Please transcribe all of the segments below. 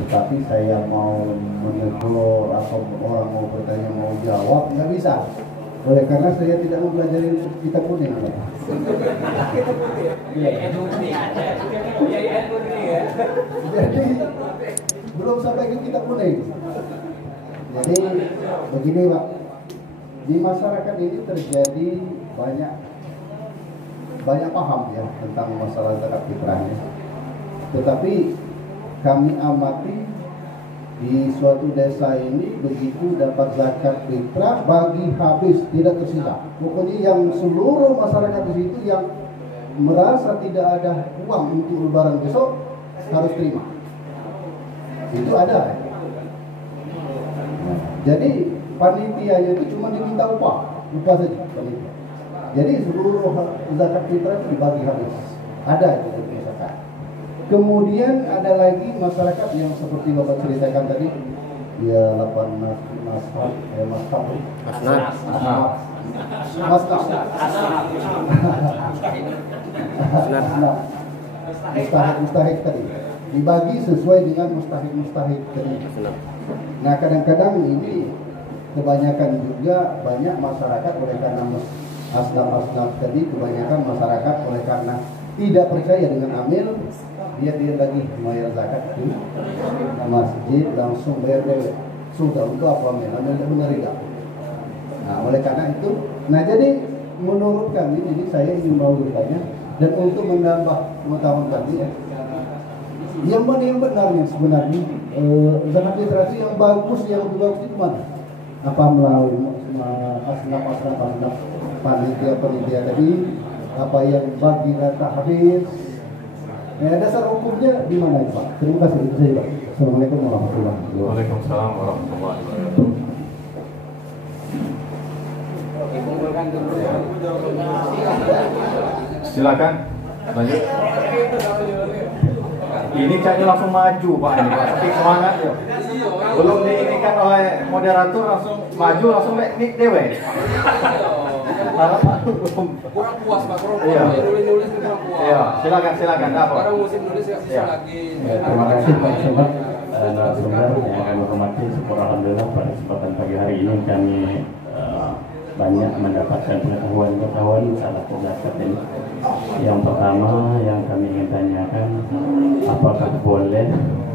Tetapi saya mau menegur atau orang mau bertanya mau jawab nggak bisa. Oleh karena saya tidak mempelajari kitab kuning. Jadi belum sampai ke kitab kuning. Jadi begini Pak, di masyarakat ini terjadi banyak paham ya tentang masalah zakat fitrahnya. Tetapi kami amati di suatu desa ini begitu dapat zakat fitrah bagi habis, tidak tersisa. Pokoknya yang seluruh masyarakat di situ yang merasa tidak ada uang untuk lebaran besok harus terima. Itu ada. Jadi panitianya itu cuma diminta upah saja panitia. Jadi seluruh zakat fitrah itu dibagi habis. Ada itu zakat. Kemudian ada lagi masyarakat yang seperti Bapak ceritakan tadi, ya 8 mustahik tadi dibagi sesuai dengan mustahik tadi. Nah kadang-kadang ini kebanyakan juga banyak masyarakat oleh karena asnaf tadi, kebanyakan masyarakat oleh karena tidak percaya dengan amil, dia lagi bayar zakat di masjid langsung bayar dewek. Sudah untuk apa amil tidak benar tidak. Nah oleh karena itu, nah jadi menurut kami ini saya ingin mau bertanya dan untuk menambah pengetahuan tadi ya, yang mana yang benarnya sebenarnya zakat fitrah yang bagus itu mana? Apa melalui asnaf panitia tadi, apa yang bagi rata habis? Ya, dasar hukumnya di mana Pak? Terima kasih itu saja Pak. Assalamualaikum warahmatullahi wabarakatuh. Waalaikumsalam warahmatullahi wabarakatuh. Silakan lanjut. Ini kayaknya langsung maju Pak ini Pak. Tapi semangat ya. Belum diinikan oleh moderator langsung maju langsung nik dewe. Kurang puas Pak, kurang puas. Iya. Nulis kurang puas. Iya, silakan apa? Sekarang musim nulis ya bisa lagi. Terima kasih Pak Sobat narasumber yang kami hormati. Syukur alhamdulillah pada kesempatan pagi hari ini kami banyak mendapatkan pengetahuan masalah zakat ini. Yang pertama yang kami ingin tanyakan, apakah boleh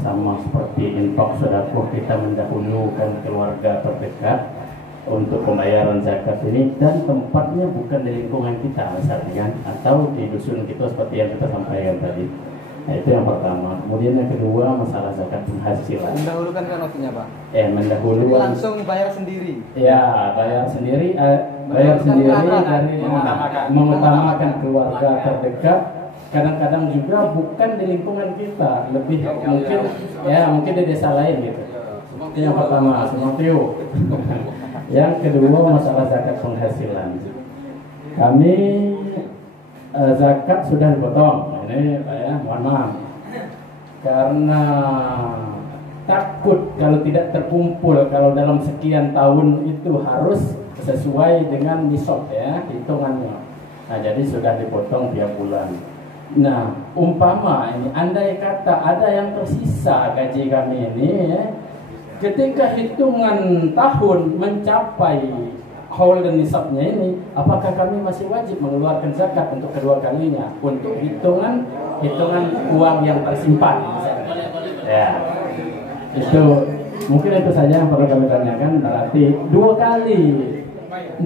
sama seperti infak sedekah kita mendahulukan keluarga terdekat untuk pembayaran zakat ini, dan tempatnya bukan di lingkungan kita misalnya kan, atau di dusun kita seperti yang kita sampaikan tadi. Nah, itu yang pertama. Kemudian yang kedua masalah zakat penghasilan. Mendahulukan kan artinya Pak? Mendahulukan. Jadi langsung bayar sendiri. Ya, bayar sendiri dari mengutamakan keluarga terdekat. Kadang-kadang juga bukan di lingkungan kita, lebih mungkin di desa lain gitu. Itu yang pertama, Semotiu. Yang kedua masalah zakat penghasilan. Kami zakat sudah dipotong. Ini Pak ya, mohon maaf. Karena takut kalau tidak terkumpul, kalau dalam sekian tahun itu harus sesuai dengan nisab ya, hitungannya. Nah, jadi sudah dipotong tiap bulan. Nah, umpama ini andai kata ada yang tersisa gaji kami ini ya, ketika hitungan tahun mencapai haul dan nisabnya ini, apakah kami masih wajib mengeluarkan zakat untuk kedua kalinya untuk hitungan uang yang tersimpan? Ya, itu mungkin itu saja yang perlu kami tanyakan. Berarti 2 kali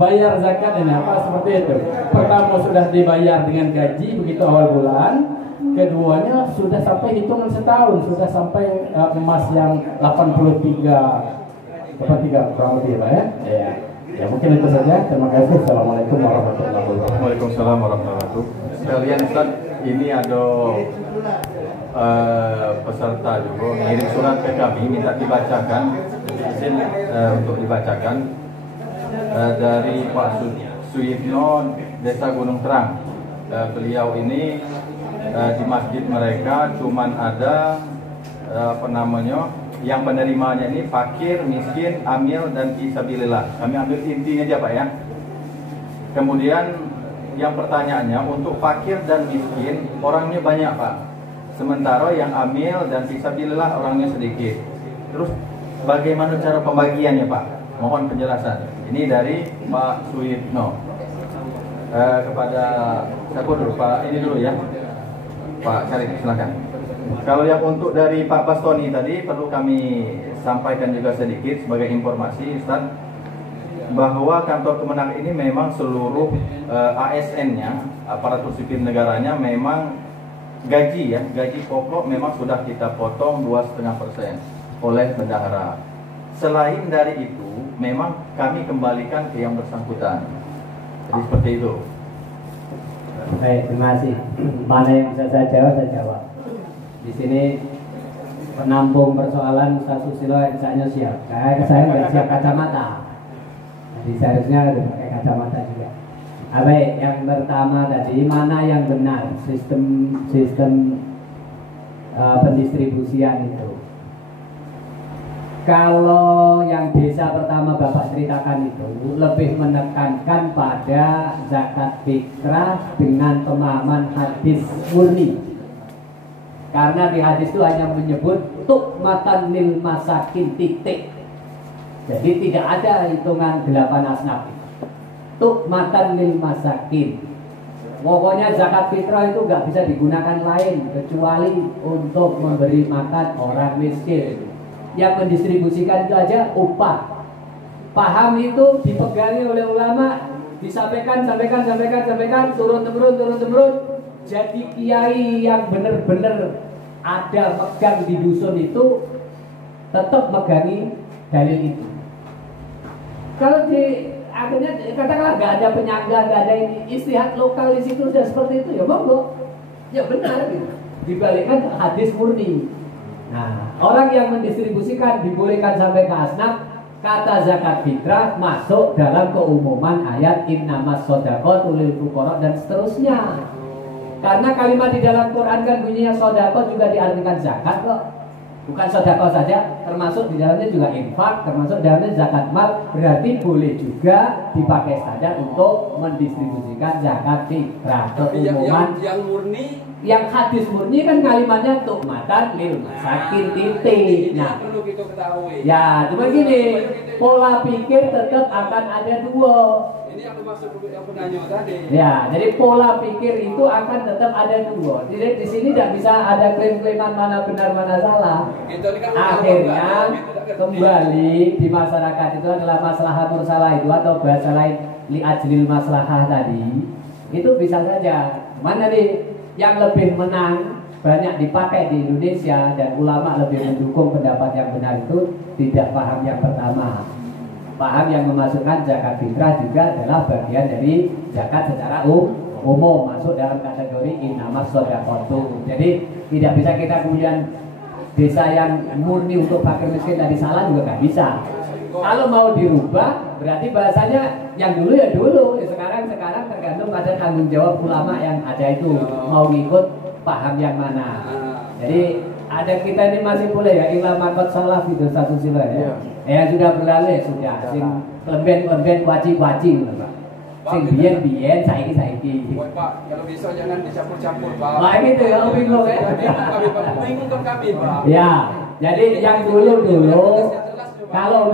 bayar zakat ini apa seperti itu? Pertama sudah dibayar dengan gaji begitu awal bulan. Keduanya sudah sampai hitungan setahun, sudah sampai emas yang 83 kurang lebih Pak ya. Ya mungkin itu saja. Terima kasih. Assalamualaikum warahmatullahi wabarakatuh. Waalaikumsalam warahmatullahi wabarakatuh. Sekalian Ustaz, ini ada peserta juga ngirim surat ke kami minta dibacakan, izin untuk dibacakan dari Pak Suyitno Desa Gunung Terang. Beliau ini di masjid mereka cuman ada yang penerimanya ini fakir, miskin, amil, dan fisabilillah. Kami ambil intinya aja Pak ya. Kemudian yang pertanyaannya untuk fakir dan miskin orangnya banyak Pak. sementara yang amil dan fisabilillah orangnya sedikit. Terus bagaimana cara pembagiannya Pak? Mohon penjelasan. Ini dari Pak Suyitno. Kepada siapa dulu? Pak ini dulu ya. Pak Syarif, silakan. Kalau yang untuk dari Pak Bastoni tadi perlu kami sampaikan juga sedikit sebagai informasi Ustaz, bahwa kantor kemenang ini memang seluruh ASN-nya, aparatur sipil negaranya, memang gaji pokok memang sudah kita potong 2,5% oleh bendahara. Selain dari itu, memang kami kembalikan ke yang bersangkutan. Jadi seperti itu. Baik, terima kasih. Mana yang bisa saya jawab. Di sini penampung persoalan Ustaz Susilo yang saya siap. Saya nggak siap kacamata. Jadi seharusnya ada pakai kacamata juga. Baik, yang pertama tadi mana yang benar sistem pendistribusian itu. Kalau yang desa pertama Bapak ceritakan itu lebih menekankan pada zakat fitrah dengan pemahaman hadis murni. Karena di hadis itu hanya menyebut tukmatan lil masakin titik. Jadi tidak ada hitungan 8 asnaf. Tukmatan lil masakin. Pokoknya zakat fitrah itu nggak bisa digunakan lain kecuali untuk memberi makan orang miskin. Yang mendistribusikan itu aja upah. Paham itu dipegangi oleh ulama, disampaikan turun temurun. Jadi kiai yang benar-benar ada pegang di dusun itu tetap megangi dalil itu. Kalau di akhirnya katakanlah nggak ada penyangga, nggak ada ini, istihad lokal di situ sudah seperti itu, ya monggo, ya benar gitu. Dibalikkan hadis murni. Nah, orang yang mendistribusikan dibolehkan sampai ke asnaf, kata zakat fitrah masuk dalam keumuman ayat innamas shadaqatu lil fuqara dan seterusnya. Karena kalimat di dalam Quran kan bunyinya shadaqah juga diartikan zakat kok. Bukan sedekah saja, termasuk di dalamnya juga infak, termasuk di dalamnya zakat mal, berarti boleh juga dipakai saja untuk mendistribusikan zakat fitrah. Keumuman yang murni, yang hadis murni kan kalimatnya untuk matan lil masakin titik. Nah, perlu kita ketahui. ya cuma gini, pola pikir tetap akan ada dua. Ini yang dimaksud yang penanya tadi. Ya, jadi pola pikir itu akan tetap ada dua. Jadi di sini tidak bisa ada klaim-klaiman mana benar mana salah. Akhirnya kembali di masyarakat itu adalah masalah mursalah itu atau bahasa lain li ajlil maslahah tadi. Itu bisa saja. Mana nih yang lebih menang banyak dipakai di Indonesia dan ulama lebih mendukung pendapat yang benar itu tidak paham yang pertama. Paham yang memasukkan zakat fitrah juga adalah bagian dari zakat secara umum, masuk dalam kategori innamas shadaqatu. Jadi tidak bisa kita kemudian desa yang murni untuk fakir miskin tadi salah juga nggak bisa. Kalau mau dirubah berarti bahasanya yang dulu ya dulu, sekarang tergantung pada tanggung jawab ulama yang ada itu mau ngikut paham yang mana. Jadi ada kita ini masih boleh ya ilah makot salah itu satu sila ya. Yang sudah berlalu ya sudah. Sing lemben waci sing biyen saiki. Pak, kalau bisa jangan dicampur-campur, Pak. Nah gitu ya, bingung ya. Bingung kan kami, Pak. Ya, jadi yang dulu kalau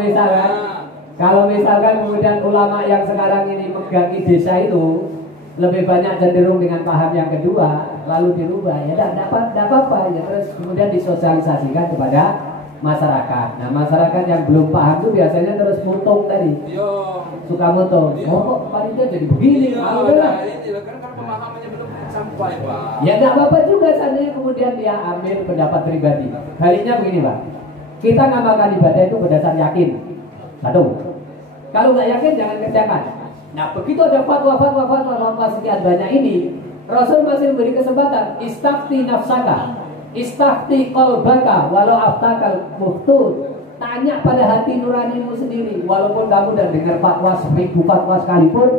misalkan kemudian ulama yang sekarang ini megangi desa itu lebih banyak cenderung dengan paham yang kedua, lalu dirubah ya tidak apa-apa ya, terus kemudian disosialisasikan kepada masyarakat. Nah, masyarakat yang belum paham itu biasanya terus mutung tadi. Suka mutung. Oh, kok panitia jadi begini? Iya, kan pemahamannya belum sampai, Pak. Ya tidak apa-apa juga seandainya kemudian dia ambil pendapat pribadi. Halinya begini, Pak. Kita ngamalkan ibadah itu berdasar yakin. Satu. Kalau nggak yakin jangan kerjakan. Nah, begitu ada fatwa sekian banyak ini, Rasul masih memberi kesempatan istafti nafsaka, istafti qalbaka walau aftakal muftud. Tanya pada hati nuranimu sendiri, walaupun kamu dan dengar fatwa 1000 fatwa sekalipun,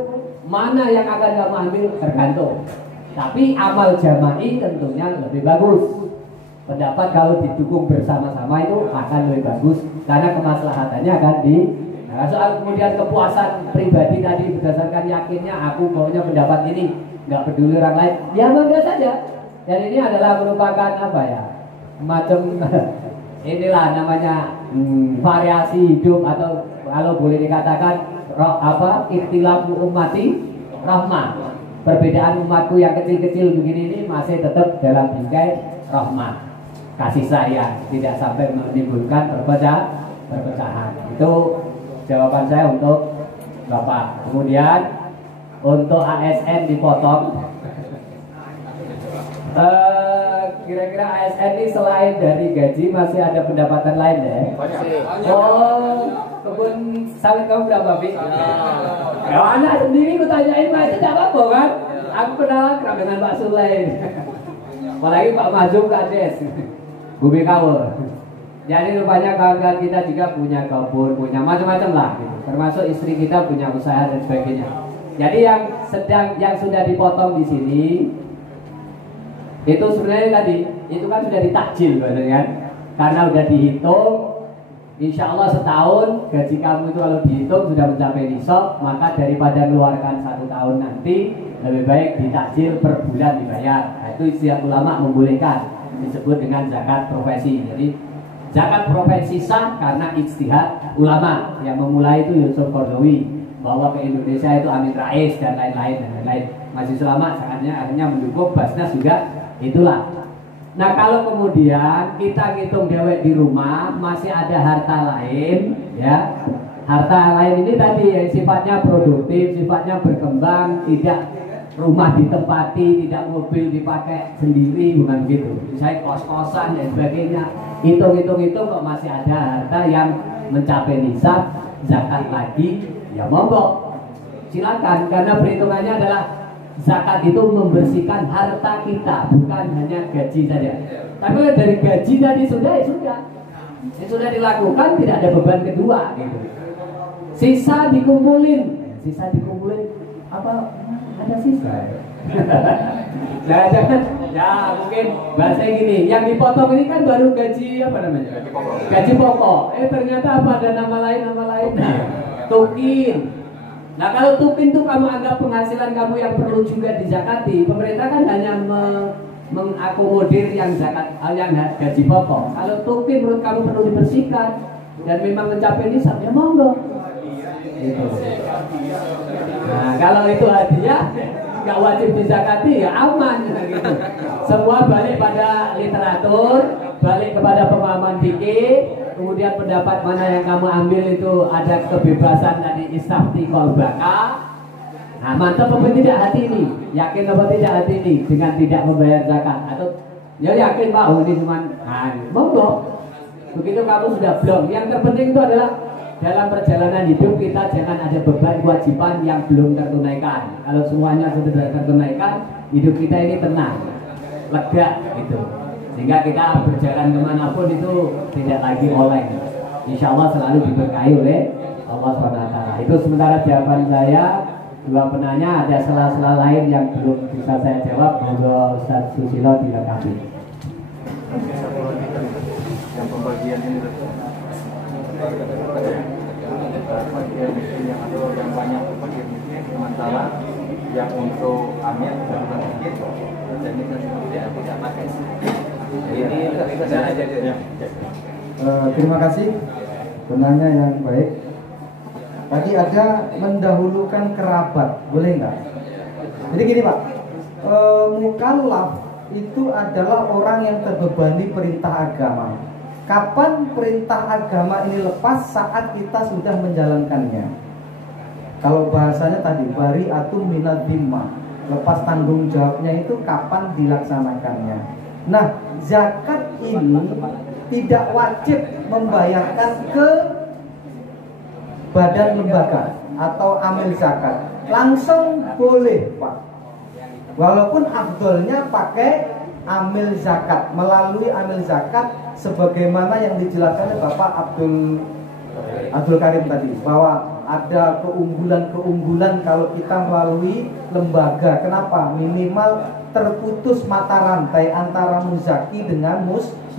mana yang akan kamu ambil tergantung. Tapi amal jama'i tentunya lebih bagus. Pendapat kalau didukung bersama-sama itu akan lebih bagus karena kemaslahatannya akan di. Nah, soal kemudian kepuasan pribadi tadi berdasarkan yakinnya aku maunya pendapat ini, nggak peduli orang lain, ya mangga saja. Dan ini adalah merupakan apa ya, macam inilah namanya variasi hidup, atau kalau boleh dikatakan ikhtilafu ummati rahmah. Perbedaan umatku yang kecil-kecil begini ini masih tetap dalam bingkai rahmah, kasih sayang, tidak sampai menimbulkan perpecahan. Itu jawaban saya untuk Bapak. Kemudian untuk ASN dipotong. Kira-kira ASN ini selain dari gaji masih ada pendapatan lain ya? Oh, kebun sawit kamu berapa, Bi? Ya, anak sendiri aku tanyain, Pak, itu tidak apa-apa kan? Aku kenal akrab dengan Pak Sulaim. Apalagi Pak Mazum Kades, Bumi Kawur. Jadi rupanya kawan-kawan kita juga punya kebun, punya macam-macam lah gitu. Termasuk istri kita punya usaha dan sebagainya. Jadi yang sudah dipotong di sini itu sebenarnya tadi itu kan sudah ditakjil kan? Karena udah dihitung, insya Allah setahun gaji kamu itu kalau dihitung sudah mencapai nisab, maka daripada mengeluarkan 1 tahun nanti lebih baik ditakjil per bulan dibayar. Nah, itu istilah ulama membolehkan, disebut dengan zakat profesi. Jadi zakat profesi sah karena ijtihad ulama. Yang memulai itu Yusuf Qaradawi, bahwa ke Indonesia itu Amin Rais dan lain-lain. Masih selama akhirnya mendukung, Basnas juga itulah. Nah, kalau kemudian kita ngitung dewek di rumah masih ada harta lain, ya. Harta lain ini tadi yang sifatnya produktif, sifatnya berkembang, tidak rumah ditempati, tidak mobil dipakai sendiri, bukan gitu. Misalnya kos-kosan dan sebagainya. Hitung kok masih ada harta yang mencapai nisab, zakat lagi, ya monggo. Silakan, karena perhitungannya adalah zakat itu membersihkan harta kita, bukan hanya gaji saja. Tapi kalau dari gaji tadi sudah, ya sudah dilakukan, tidak ada beban kedua gitu. Sisa dikumpulin apa? Ada sisa. Jangan, ya mungkin bahasa gini, yang dipotong ini kan baru gaji apa namanya? Gaji pokok. Ternyata apa, ada nama lain. Tukin. Nah, kalau tukin itu kamu anggap penghasilan kamu yang perlu juga dizakati, pemerintah kan hanya mengakomodir yang zakat, yang gaji pokok. Kalau tukin menurut kamu perlu dibersihkan dan memang mencapai nisab, ya monggo. Gitu. Nah, kalau itu hadiah nggak wajib dizakati, ya aman gitu. Semua balik pada literatur, balik kepada pemahaman fikih. Kemudian pendapat mana yang kamu ambil itu ada kebebasan tadi, istafti kolbaka. Nah, mantap apa tidak hati ini? Yakin apa tidak hati ini dengan tidak membayar zakat? Atau ya yakin Pak, ini cuma monggo. Begitu kamu sudah belum. Yang terpenting itu adalah dalam perjalanan hidup kita jangan ada beban kewajiban yang belum tertunaikan. Kalau semuanya sudah tertunaikan, hidup kita ini tenang, lega gitu. Sehingga kita berjalan kemanapun itu tidak lagi oleng. Insya Allah selalu diberkahi oleh Allah SWT. Itu sementara jawaban saya. Dua penanya, ada sela-sela lain yang belum bisa saya jawab, monggo Ustaz Susilo dilengkapi. Yang pembagian ini bagian yang ada yang banyak bagian sementara yang untuk Amir bukan sedikit dan ini kan tidak pakai. Ini aja. Terima kasih penanya yang baik. Tadi ada mendahulukan kerabat, boleh nggak? Jadi gini Pak, mukallaf itu adalah orang yang terbebani perintah agama. Kapan perintah agama ini lepas? Saat kita sudah menjalankannya. Kalau bahasanya tadi bari'atun minad dhimmah, lepas tanggung jawabnya itu kapan dilaksanakannya. Nah, zakat ini tidak wajib membayarkan ke badan lembaga atau amil zakat. Langsung boleh Pak. Walaupun afdolnya pakai amil zakat, melalui amil zakat sebagaimana yang dijelaskan oleh Bapak Abdul Karim tadi, bahwa ada keunggulan kalau kita melalui lembaga. Kenapa? Minimal terputus mata rantai antara muzaki dengan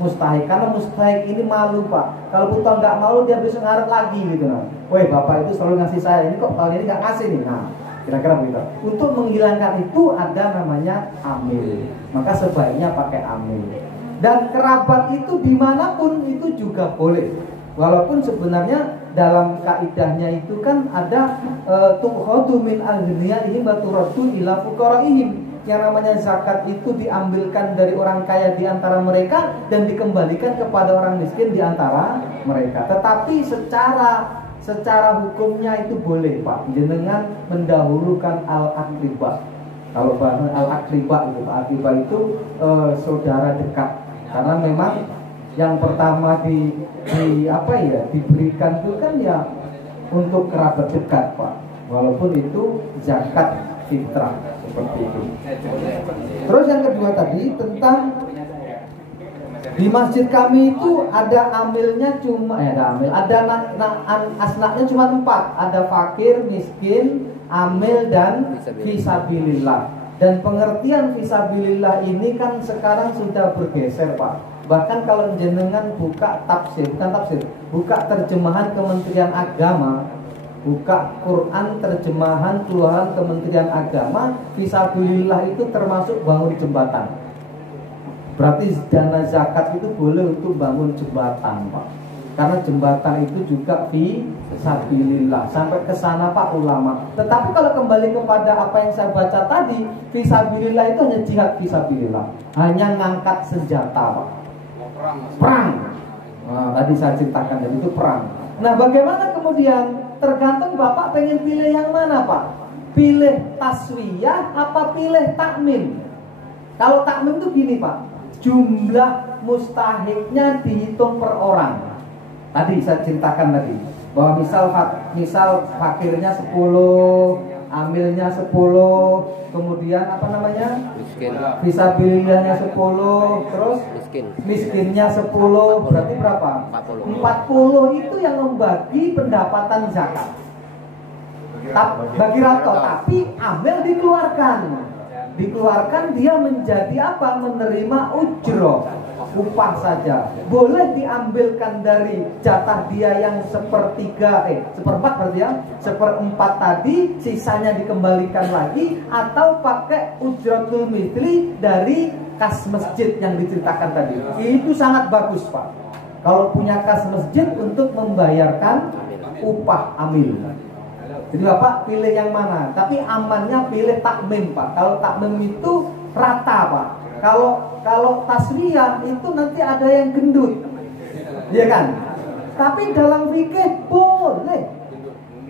mustahik. Karena mustahik ini malu Pak. Kalau putra nggak malu dia besok ngarep lagi gitu. Nah, woi Bapak itu selalu ngasih saya, ini kok tahun ini nggak ngasih nih. Nah, Kira-kira begitu. Untuk menghilangkan itu ada namanya amil. Maka sebaiknya pakai amil. Dan kerabat itu dimanapun itu juga boleh. Walaupun sebenarnya dalam kaidahnya itu kan ada tukhadu min aghniyahim wa turaddu ila fuqaraihim. Yang namanya zakat itu diambilkan dari orang kaya di antara mereka dan dikembalikan kepada orang miskin di antara mereka. Tetapi secara hukumnya itu boleh, Pak, jenengan mendahulukan al-aqribah. Kalau bahasa al-aqribah itu, al-aqribah itu saudara dekat. Karena memang yang pertama diberikan itu kan ya untuk kerabat dekat, Pak. Walaupun itu zakat fitrah seperti itu. Terus yang kedua tadi tentang di masjid kami itu ada amilnya ada asnaknya cuma 4. Ada fakir, miskin, amil dan fisabilillah. Dan pengertian fisabilillah ini kan sekarang sudah bergeser, Pak. Bahkan kalau jenengan buka buka terjemahan Kementerian Agama, buka Quran terjemahan keluaran Kementerian Agama, fisabilillah itu termasuk bangun jembatan. Berarti dana zakat itu boleh untuk bangun jembatan, Pak. Karena jembatan itu juga fisabilillah. Sampai ke sana, Pak, ulama. Tetapi kalau kembali kepada apa yang saya baca tadi, fisabilillah itu hanya jihad fisabilillah. Hanya ngangkat senjata, Pak. Perang. Nah, tadi saya ceritakan itu perang. Nah, bagaimana kemudian? Tergantung Bapak pengen pilih yang mana, Pak. Pilih taswiyah apa pilih takmim? Kalau takmim itu gini, Pak. Jumlah mustahiknya dihitung per orang. Tadi saya ceritakan tadi bahwa misal fakirnya 10, amilnya 10, kemudian miskin. Fisabilillahnya 10, terus miskinnya 10, berarti berapa? 40 itu yang membagi pendapatan zakat. Bagi rata, tapi amil dikeluarkan dia menjadi apa? Menerima ujroh, upah saja. Boleh diambilkan dari jatah dia yang seperempat berarti ya, seperempat tadi, sisanya dikembalikan lagi, atau pakai ujratul mithli dari kas masjid yang diceritakan tadi. Itu sangat bagus, Pak. Kalau punya kas masjid untuk membayarkan upah amil. Jadi Bapak pilih yang mana? Tapi amannya pilih takmim, Pak. Kalau takmim itu rata, Pak. Kalau taswiyah itu nanti ada yang gendut, ya kan? Tapi dalam fikih boleh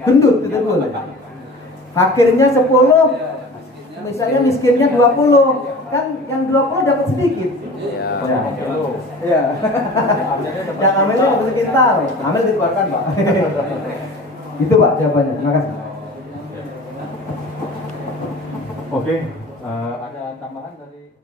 gendut, itu boleh. Fakirnya 10, misalnya miskinnya 20, kan yang 20 dapat sedikit. Iya. Yang amilnya dapat sekitar, amil dikeluarkan, Pak. Itu, Pak, jawabannya. Terima kasih. Oke, ada tambahan dari